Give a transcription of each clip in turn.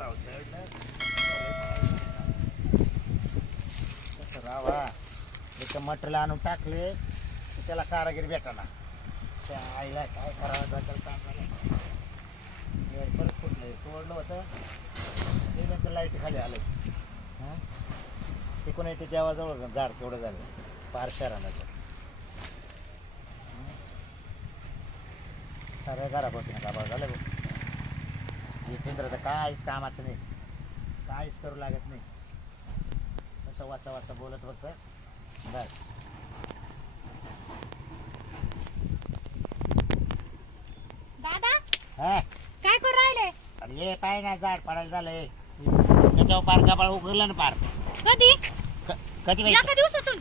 घरावर चढलं कसं रावा त्याचं मटेरियल आणून टाकले की त्याला कारागीर भेटाना त्या आईला काय करावं डोक्याला काम झालं परत फुटलं तोडलं होतं ते नंतर लाईट खाली आलं हां ते कोणी ते देवाजवळ झाड केवढं झालं पार शहरानं सगळ्या घरापासून गाबा झालं बघ केंद्र तर काहीच कामाचं नाही काहीच करू लागत नाही असं वाचा वाचा बोलत फक्त बस दादा हा काय करू राहिले? अरे ये पाय ना झाड पडायला झालंय त्याच्यावर पार गबाळ उघडलं ना पार कधी कधी माहिती एका दिवसातून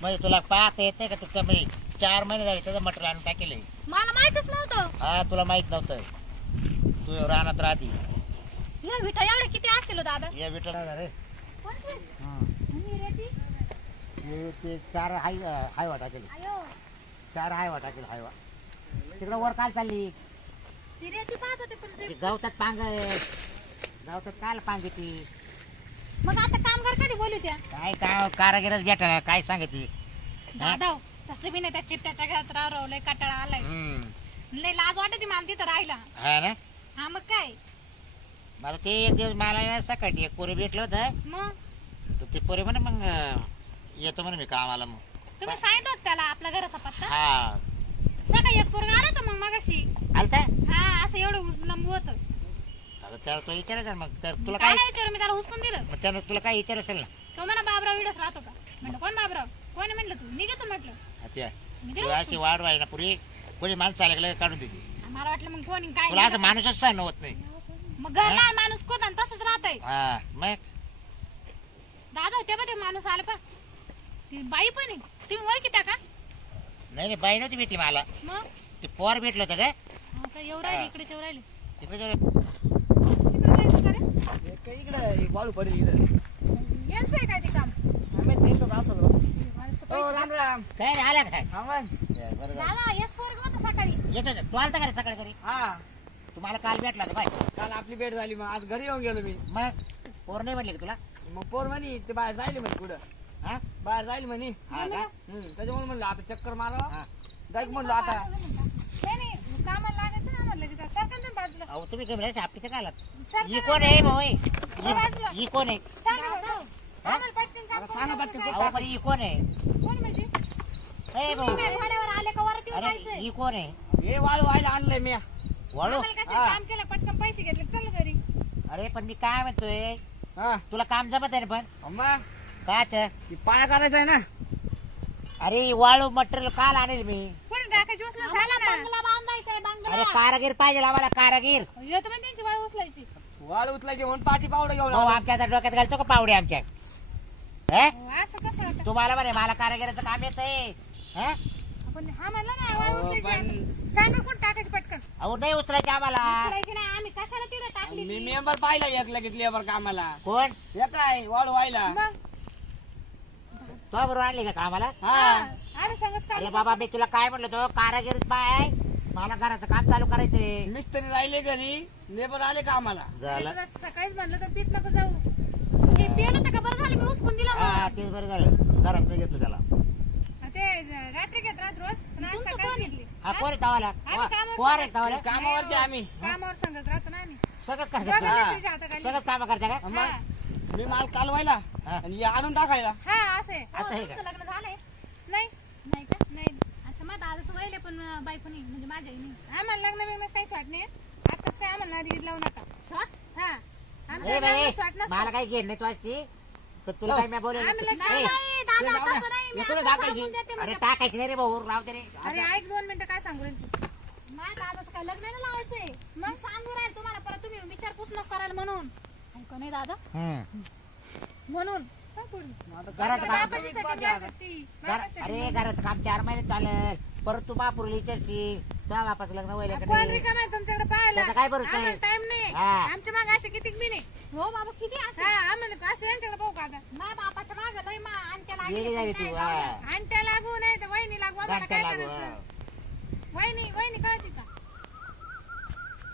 म्हणजे तुला पाहता येत नाही का तुझं म्हणजे 4 महिने झाले त्याचं मटेरियल आणून टाकेलंय मला माहितच नव्हतं. हा तुला माहित नव्हतं तू रानात राहती या विठा एवढे किती असतील हो दादा? या विठ्ठल रे कोणते? हा मी रेती ते 4 हायवा टाकेल आयो 4 हायवा टाकेल हायवा तिकडं वर काय चालली ती रेती पाहत होते पण ते गवतात पांग गवतात काल पांग ती मग आता कामगार कधी बोलू त्या काय काय कारागिरच भेटा काय सांगते दादा तसं बी नाही त्या चिपट्याच्या घरात रावलंय कटाळा आलाय लय लाज वाटते मला तिथं राहिला. हा ना हा मग काय मला ते एक दिवस मला ना सकाळी एक पोरी भेटलं होतं मग तर ते पोरी म्हणे मग येतो म्हणे मी कामाला मग तुम्ही सांगितलं होतं त्याला आपल्या घराचा पत्ता हा सकाळी एक पोरगा आला होता मग मगाशी आलता हा असं एवढं लंबू होतं आता त्याला तो विचारायचं मग तर तुला काय काय विचारू मी त्याला हुसकून दिलं. मग त्यानं तुला काय विचार असेल ना तो म्हणा बाबराव इडच राहतो का म्हणलं कोण बाबराव कोणी म्हणलं तू मी घेतो म्हटलं अच्छा मी तुला दिलं अशी वाढ व्हायला पुरी कोणी माणसं आले की काढून देते मला वाटलं मग कोणी काय तुला असं माणूसच सहन होत नाही मग घरला माणूस कोण तसंच राहतय. हा मग दादा ते मध्ये माणूस आला पा ती बाई पण आहे तुम्ही ओळखी त्या का? नाही बाई नव्हती भेटली मला मग ते पोर भेटलं होतं काय आता येऊ राहिले इकडे येऊ राहिले तिकडे इकडे वाळू पडेल इकडे येस आहे काय ते काम असेल राम राम काय रे, आला काय हा मग बरं झालं. दादा येस पोरग होतं सकाळी येतो तू आलता का रे सकाळी घरी हा तुम्हाला काल भेटला होता बाय काल आपली भेट झाली मग आज घरी येऊन गेलो मी मग पोर नाही म्हटले का तुला मग पोर म्हणी ते बाहेर जायले म्हणे पुढं हा बाहेर जायले म्हणे हा का त्याच्यामुळे म्हणलं आता चक्कर मारावा हा. जाईक म्हणलो आता नाही कामाला लागायचं ना म्हणलं की सरकार ना बाजूला अहो तुम्ही काय शापीचं काय आलात सरकार ही कोण आहे भाऊ बाजूला. ही कोण आहे आम्हाला पटकन काम आता सांगा पटकन अहो पण ही कोण आहे कोण म्हणजे ए भाऊ तुम्ही काय भाड्यावर आले का वरती अरे जायचंय ही कोण आहे हे वाळू व्हायला आणलंय मी वळू आम्हाला कसं हा. काम केलं पटकन पैसे घेतले चल घरी. अरे पण मी काय म्हणतोय हा तुला काम जमत आहे ना पण अम्मा काच ती पाया करायचा आहे ना अरे वाळू मटेरियल काल आणेल मी कोणी टाकायची उचलून सांगा ना बंगला बांधायचा आहे अरे बंगला कारागीर पाहिजे आम्हाला कारागीर येतो पण त्यांची वाळ उचलायची. वाळू उचलायची म्हणून पाठी पावडं घेऊन भाऊ आलो. आमच्या आता डोक्यात घालतो का पावडे आमच्या हे असं कसं आता तुम्हाला बरे मला कारागिराचं काम येतंय हे आपण हा म्हणलं ना वाळ अहो, उचलायची सांगा कोण टाकायची पटकन अहो नाही उचलायचे आम्हाला उचलायची नाही आम्ही कशाला तिकडे टाकली मी ती? मेंबर पाहिला एक लगेच लेबर कामाला कोण हे काय वाळू व्हायला मग तो बरोबर आणली का कामाला हा आम्ही सांगच अरे काय बाबा मी तुला काय म्हणलं तो कारागिरीत बाय मला घराचं काम चालू करायचंय मिस्त्री राहिले घरी लेबर आले कामाला झालं तुला सकाळीच म्हणलं तर पीत नको जाऊ ते पियलं होतं का बरं झालं मी उचकून दिलं हा मग. तेच बरं झालं घरात नाही घेतलं त्याला ते रात्री घेत राहत रोज पण आज सकाळी घेतली हा कोण आहे तवाला आम्ही कामावर कोण आहे तवाला कामावरती आम्ही कामावर सांगत राहतो ना आम्ही सगळंच बघा करता रात्रीच्या हाताखाली. सगळंच काम करता का अम्मा, हा. मी माल कालवायला हा. आणि हे आणून टाकायला हा असं आहे असं आहे का? तुमचं लग्न झालंय नाही नाही का नाही अच्छा माझं दादाचं वय आहे पण बायको नाही म्हणजे माझ्या नाही आम्हाला लग्न बिग्न काही शॉट नाही आताच काय आम्हाला नादी लावू नका शॉट हा आम्ही ए काय बाई, शॉट नसतो. मला काही घेण नाही तू आजची तर तुला काय मी बोलवलं आम्ही लग्न- ए, नाही, दादा, जाऊ द्या. तसं नाही, मी हे तुला आता टाकायची सांगून देते अरे म्हणजे. टाकायची नाही रे भाऊ राव दे रे अरे ऐक 2 मिनिटं काय सांगू राहील तू माझ्या दादाचं काय लग्न नाही लावायचंय मग सांगू राहील तुम्हाला परत तुम्ही विचारपूस नको करायला म्हणून ऐक नाही दादा हम्म. म्हणून काय करू? घराचं काम बापाच्यासाठी लागत ती. बापाच्यासाठी. अरे घराचं काम 4 महिने चालेल परत तू बापूरला विचारशील तुझ्या बापाचं लग्न व्हायला का कोण नाही रिकामा आहे तुमच्याकडे पाहायला त्याचं काय भरोसा आहे? आम्हाला टाइम नाही हा. आमच्या मागे असे किती बी नाही हो बाबा किती असे आम्हाला असं यांच्याकडे पाहू का आता नाही बापाच्या मागे नाही मा आणत्या गेली झाली तू हा. आणत्या लागू नाही तर वहिनी लागू आम्हाला धाकट्या काय लागू, करायचं हा. वहिनी वहिनी कळते का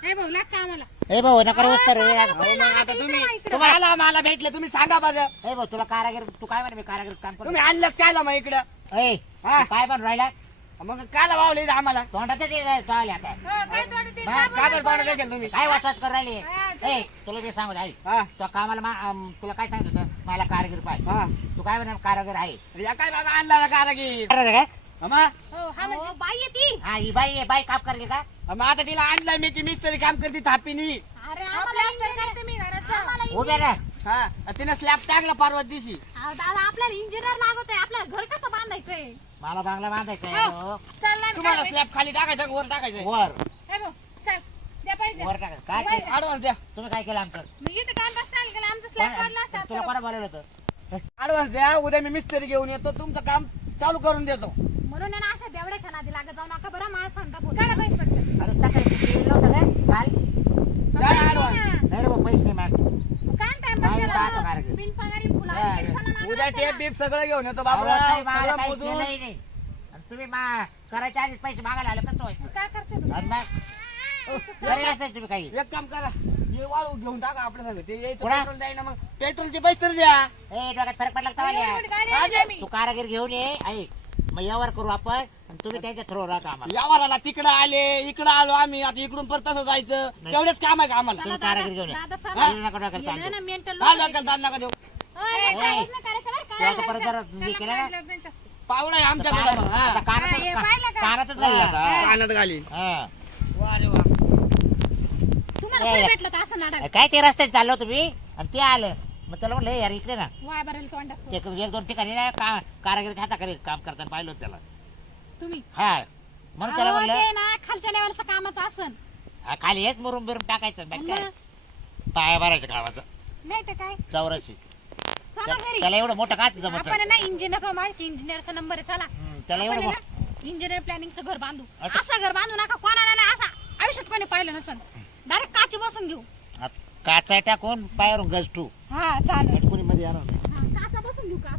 हे भाऊ लाग का आम्हाला ए भाऊ नका उस्तर हा, ए चला, अहो, मग आता तुम्ही इकडे, इकडे. तुम्हाला मला भेटले तुम्ही सांगा बरं भाऊ तुला कारागीर तू काय म्हणे मी कारागीर काम तुम्ही करतो आणलंच कायला मग इकडं ए हा. तू काय पण राहिला मग कायला वावले आम्हाला तोंडाचं ते चालले आता हा, काय तोंड ते, हा, काय का बोलायचं? बरं कोणाला द्याल तुम्ही काय वाचवाच करू राहिले हा, ते- ए तुला मी सांगू आई हा तो कामाला तुला काय सांगितलं होतं मला कारागीर पाहिजे हा तू काय म्हणे कारागीर आहे या काय बाबा आणला कारागीर कारागीर काय मग हो, हा म्हणजे बाई आहे ती. हा ही बाई काम करेल का मग आता तिला आणलाय मी ती मिस्त्री काम करते थापीनी अरे आम्हाला इंजिनियर करते मी घरात जाऊ. उभे ना हा तिने स्लॅब टाकला पार्वत दिवशी अहो, दादा आपल्याला इंजिनियर लागत आहे आपल्याला घर कसं बांधायचंय मला बांगला बांधायचं हो. आहे चल ना, तुम्हाला काय स्लॅब खाली टाकायचं का वर टाकायचं वर हे बघ, चल द्या पैसे. वर टाका काय वर. केलं? ऍडव्हान्स द्या तुम्ही काय केलं आमचं मी इथं टाइमपास काय केलं आमचं स्लॅब पडला असता तुला आता. कोणा बोलवलं होतं ऍडव्हान्स द्या उद्या मी मिस्त्री घेऊन येतो तुमचं काम चालू करून देतो म्हणून आहे ना अशा बेवड्याच्या नादी लागत जाऊ नका बरं मला सांगता बोल काढा पैसे पडते अरे सकाळी तू केलं नव्हतं का काल द्या ऍडव्हान्स नाही रे भाऊ, पैसे नाही माग काय टाइमपास काय केला काय करायचं? बिन पगारी फुला हा, उद्या टेप बीप सगळं घेऊन येतो मला बाबा काही सगळं काहीच मोजून केलंही नाही. आणि तुम्ही करायच्या आधीच पैसे मागायला आले कसं व्हायचं काय करते तू आणि मग घरी असायचं तुम्ही काही एक काम करा हे वाळू घेऊन टाका आपल्या संग ते यायचं कुठं? पेट्रोल द्याय ना मग पेट्रोलचे पैसे तर द्या ए डोक्यात फरक पडला का एवढी वाल्या? गाडी आणली मी. तू कारागीर घेऊन ये ऐक मग यावर करू आपण आणि तुम्ही त्यांच्या थ्रो राहा आम्हाला यावाराला तिकडं आले इकडं आलो आम्ही आता इकडून परत तसं जायचं नाही. तेवढेच काम आहे का आम्हाला तुम्ही चला, कारागीर घेऊन दादा, या दादा, हा? चला. नका डोक्यात ताण येणं ना देऊ. मेंटल काय लागेल दाद नका देऊ आता परत जर मी केलं ना पावडा आहे आमच्याकडे आता मग, हा. कानातच- हा, हे पाहिलं का? कानातच घाली आता. कानात घाली हा. वा रे वा तुम्हाला कोणी भेटलं का असं नाटक काय ते रस्त्यात चाललो तुम्ही आणि ते आलं मग त्याला म्हणलं यार इकडे ना वाय बरेल तोंडात ते एक दोन ठिकाणी ना कारागीर हाताखाली काम करताना पाहिलं होतं त्याला तुम्ही हा म्हणून त्याला अहो, म्हणलं ते ना खालच्या लेवलचं कामाचं असन हा, खाली हेच मुरुम बिरुम टाकायचं बाकी काय मग पाया भरायचं कामाचं नाही तर काय चौराशी चला घरी त्याला एवढं मोठं काच जमत आपण ना इंजिनियर माझ्या इंजिनियरचा नंबर आहे चला त्याला एवढं मोठं इंजिनियर प्लॅनिंगचं घर बांधू असं? असं घर बांधू नका कोणाला ना असं आयुष्यात कोणी पाहिलं नसन डायरेक्ट काची बसून घेऊ काचा टाकून पायावरून गजटू हा चालेल कोणी मध्ये आणून हा, काचा बसून घेऊ का